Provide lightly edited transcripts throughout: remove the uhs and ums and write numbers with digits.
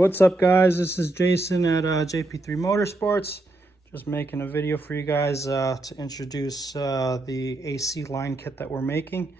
What's up, guys? This is Jason at JP3 Motorsports. Just making a video for you guys to introduce the AC line kit that we're making.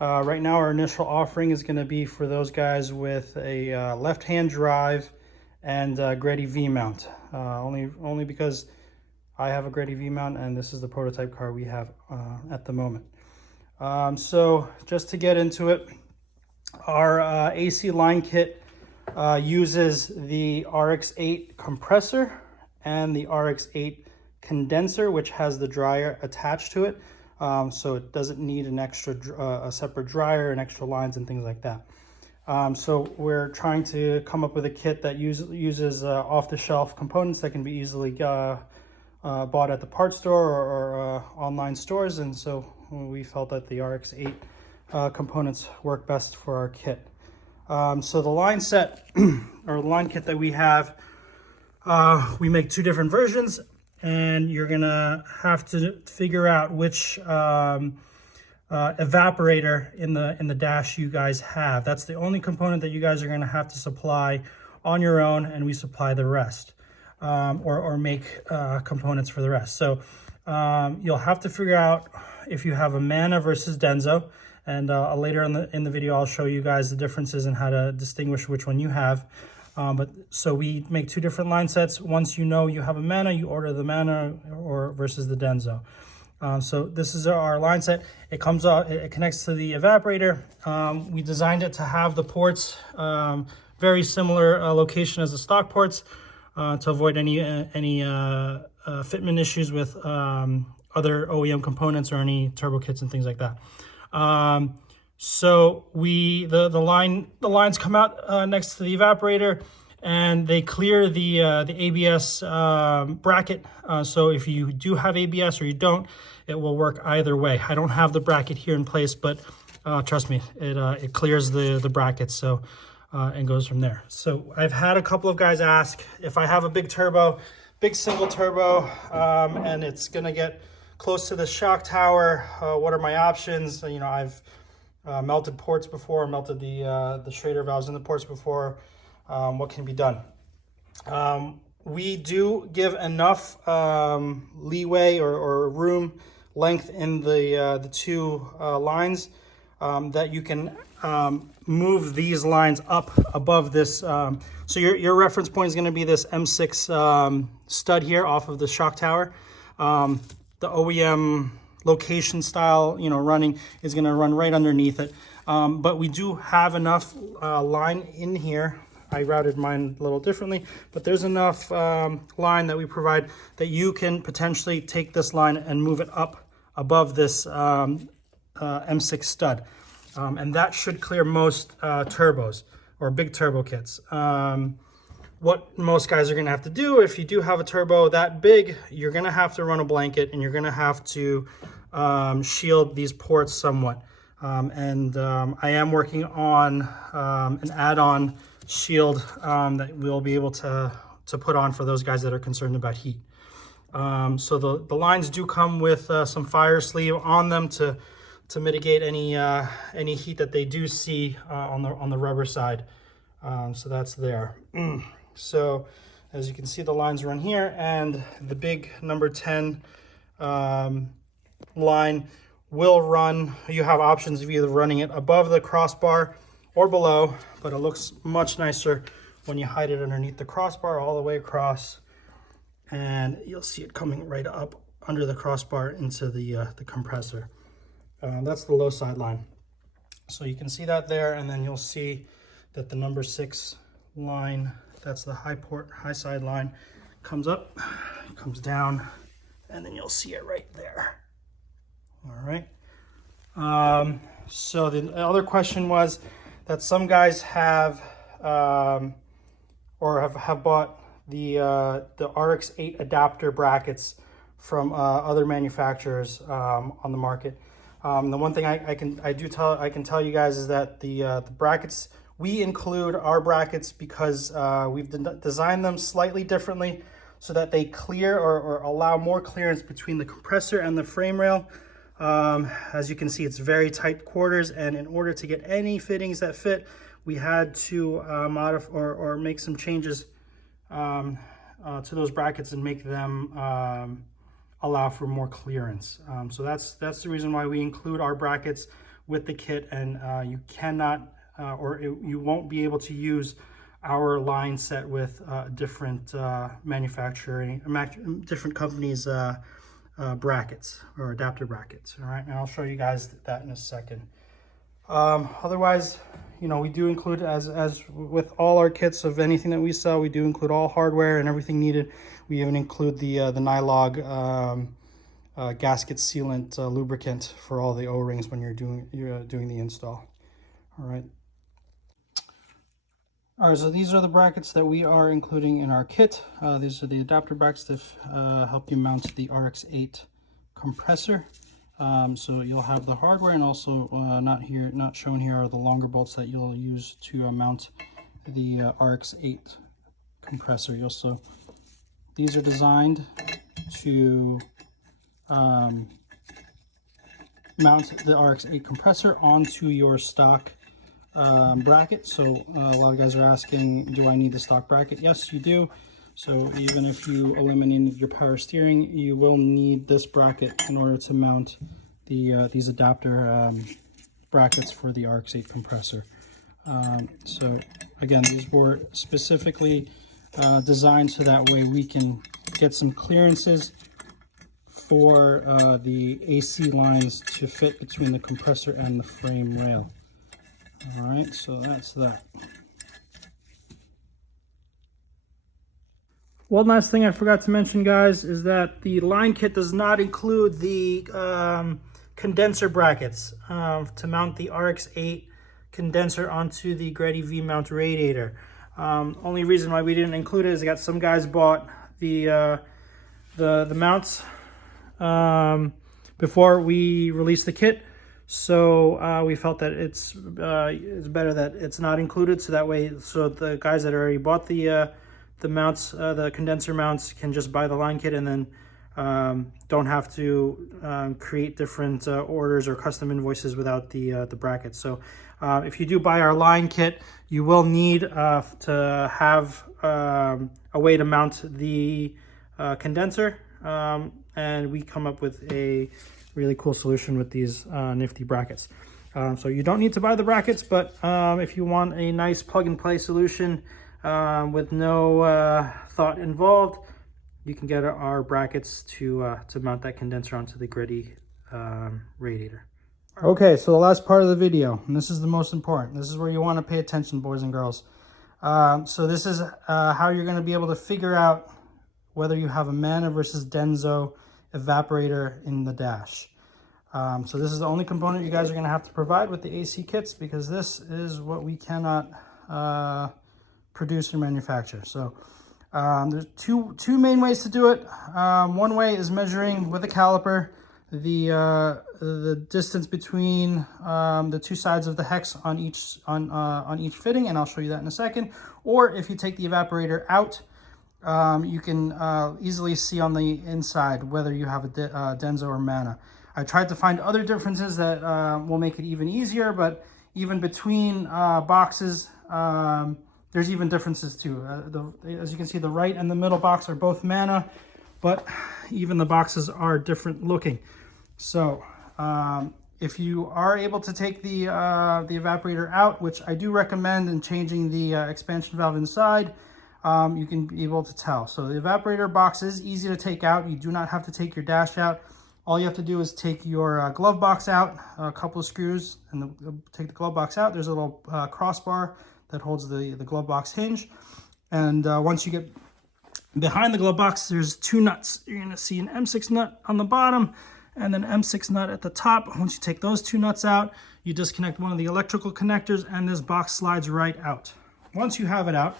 Right now our initial offering is going to be for those guys with a left-hand drive and Greddy Vmount. Only because I have a Greddy Vmount and this is the prototype car we have at the moment. So just to get into it, our AC line kit uses the RX-8 compressor and the RX-8 condenser, which has the dryer attached to it, so it doesn't need an extra a separate dryer and extra lines and things like that. So we're trying to come up with a kit that uses off-the-shelf components that can be easily bought at the parts store or online stores, and so we felt that the RX-8 components work best for our kit. So the line set or the line kit that we have, we make two different versions, and you're gonna have to figure out which evaporator in the dash you guys have. That's the only component that you guys are gonna have to supply on your own, and we supply the rest, or make components for the rest. So you'll have to figure out if you have a Mana versus Denso. And later in the video, I'll show you guys the differences and how to distinguish which one you have. So we make two different line sets. Once you know you have a Mana, you order the Mana or versus the Denso. So this is our line set. It comes out, it connects to the evaporator. We designed it to have the ports very similar location as the stock ports to avoid any fitment issues with other OEM components or any turbo kits and things like that. So the lines come out next to the evaporator, and they clear the ABS bracket. So if you do have ABS or you don't, it will work either way. I don't have the bracket here in place, but trust me, it clears the brackets, so and goes from there. So I've had a couple of guys ask if I have a big single turbo, and it's gonna get close to the shock tower, what are my options? You know, I've melted ports before, melted the Schrader valves in the ports before. What can be done? We do give enough leeway or room length in the two lines that you can move these lines up above this. So your reference point is going to be this M6 stud here off of the shock tower. The OEM location style, running is going to run right underneath it. But we do have enough line in here. I routed mine a little differently, but there's enough line that we provide that you can potentially take this line and move it up above this M6 stud. And that should clear most turbos or big turbo kits. What most guys are going to have to do, if you do have a turbo that big, you're going to have to run a blanket, and you're going to have to shield these ports somewhat. I am working on an add-on shield that we'll be able to put on for those guys that are concerned about heat. So the lines do come with some fire sleeve on them to mitigate any heat that they do see on the rubber side. So that's there. So as you can see, the lines run here, and the big number 10 line will run. You have options of either running it above the crossbar or below, but it looks much nicer when you hide it underneath the crossbar all the way across, and you'll see it coming right up under the crossbar into the compressor. That's the low side line. So you can see that there, and then you'll see that the number 6 line, that's the high side line, comes up, comes down, and then you'll see it right there. All right. So the other question was that some guys have or have bought the RX-8 adapter brackets from other manufacturers on the market. The one thing I can tell you guys is that the brackets, we include our brackets because we've designed them slightly differently so that they clear or allow more clearance between the compressor and the frame rail. As you can see, it's very tight quarters, and in order to get any fittings that fit, we had to modify or make some changes to those brackets and make them allow for more clearance. So that's the reason why we include our brackets with the kit, and you cannot you won't be able to use our line set with different different companies' brackets or adapter brackets. All right, and I'll show you guys that in a second. Otherwise, you know, we do include, as with all our kits of anything that we sell, we do include all hardware and everything needed. We even include the Nylog gasket sealant lubricant for all the O-rings when you're doing the install. All right. All right, so these are the brackets that we are including in our kit. These are the adapter brackets to help you mount the RX-8 compressor. So you'll have the hardware, and also not shown here are the longer bolts that you'll use to mount the RX-8 compressor. These are designed to mount the RX-8 compressor onto your stock bracket. So a lot of guys are asking, do I need the stock bracket? Yes, you do. So even if you eliminated your power steering, you will need this bracket in order to mount these adapter brackets for the RX-8 compressor. So again, these were specifically designed so that way we can get some clearances for the AC lines to fit between the compressor and the frame rail. All right, so that's that. One last thing I forgot to mention, guys, is that the line kit does not include the condenser brackets to mount the RX-8 condenser onto the Greddy Vmount radiator. Only reason why we didn't include it is that some guys bought the mounts before we released the kit. So we felt that it's better that it's not included, so that way, so the guys that already bought the mounts, the condenser mounts, can just buy the line kit and then don't have to create different orders or custom invoices without the brackets. So if you do buy our line kit, you will need to have a way to mount the condenser, and we come up with a really cool solution with these nifty brackets. So you don't need to buy the brackets, but if you want a nice plug-and-play solution with no thought involved, you can get our brackets to mount that condenser onto the Greddy radiator. Okay, so the last part of the video, and this is the most important. This is where you want to pay attention, boys and girls. So this is how you're going to be able to figure out whether you have a Mana versus Denso evaporator in the dash. So this is the only component you guys are going to have to provide with the AC kits, because this is what we cannot produce or manufacture. So there's two main ways to do it. One way is measuring with a caliper the distance between the two sides of the hex on each fitting, and I'll show you that in a second. Or if you take the evaporator out, you can easily see on the inside whether you have a Denso or Mana. I tried to find other differences that will make it even easier, but even between boxes, there's even differences too. As you can see, the right and the middle box are both Mana, but even the boxes are different looking. So if you are able to take the evaporator out, which I do recommend, in changing the expansion valve inside, you can be able to tell. So the evaporator box is easy to take out. You do not have to take your dash out. All you have to do is take your glove box out, a couple of screws, and take the glove box out. There's a little crossbar that holds the glove box hinge. And once you get behind the glove box, there's two nuts. You're going to see an M6 nut on the bottom and an M6 nut at the top. Once you take those two nuts out, you disconnect one of the electrical connectors, and this box slides right out. Once you have it out,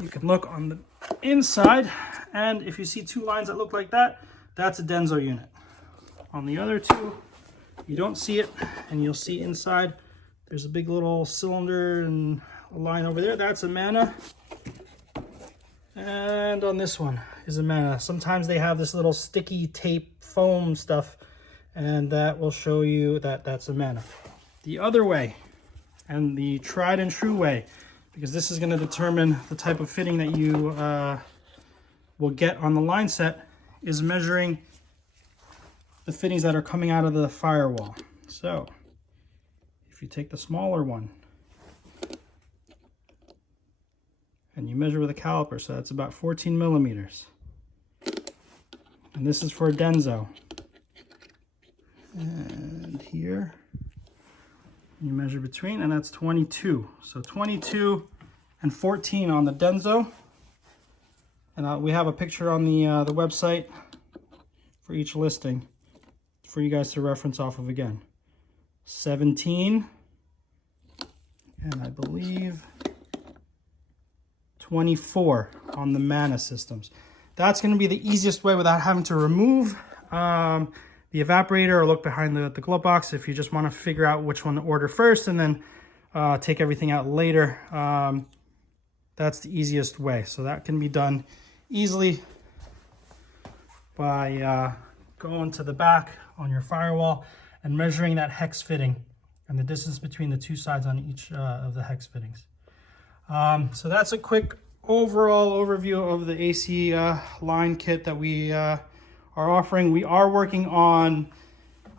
you can look on the inside, and if you see two lines that look like that, that's a Denso unit. On the other two, you don't see it, and you'll see inside there's a big little cylinder and a line over there. That's a Mana. And on this one is a Mana. Sometimes they have this little sticky tape foam stuff, and that will show you that that's a Mana. The other way, And the tried and true way, because this is going to determine the type of fitting that you will get on the line set, is measuring the fittings that are coming out of the firewall. So if you take the smaller one and you measure with a caliper, so that's about 14 millimeters. And this is for a Denso. And here you measure between, and that's 22. So 22 and 14 on the Denso. And we have a picture on the website for each listing for you guys to reference off of again. 17, and I believe 24 on the Mana systems. That's going to be the easiest way without having to remove the evaporator or look behind the glove box if you just want to figure out which one to order first and then take everything out later. That's the easiest way. So that can be done easily by going to the back on your firewall and measuring that hex fitting and the distance between the two sides on each of the hex fittings. So that's a quick overall overview of the AC line kit that we are offering. We are working on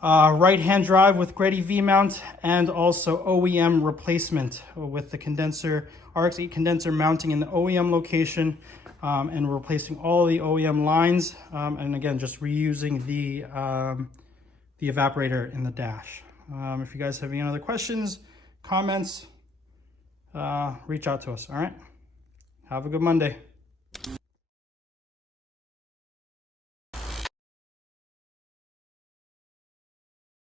right-hand drive with Greddy Vmount and also OEM replacement with the condenser, RX-8 condenser mounting in the OEM location, and we're replacing all the OEM lines, and again, just reusing the evaporator in the dash. If you guys have any other questions, comments, reach out to us, all right? Have a good Monday.